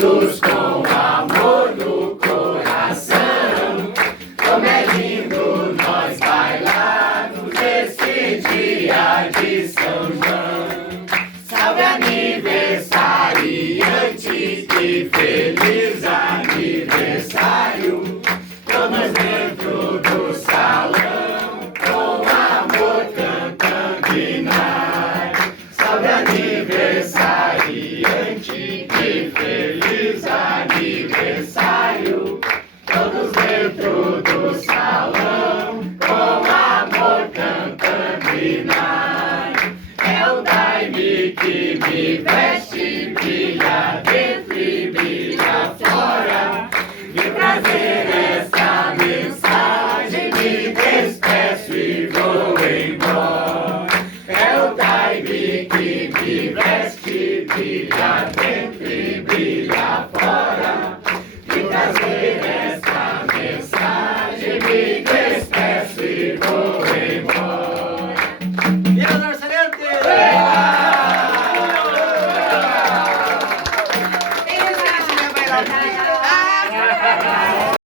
todos com amor no coração. Como é lindo nós bailarmos esse dia de São João. Salve aniversariante, que feliz aniversário. Todos dentro do salão, com amor cantando hinário. Salve aniversariante, que feliz aniversário. Todos dentro do salão, com amor cantando hinário. É o daime que me veste, brilha dentro e brilha fora. Vim trazer essa mensagem, me despeço e vou embora. É o daime que me veste, brilha dentro e brilha fora.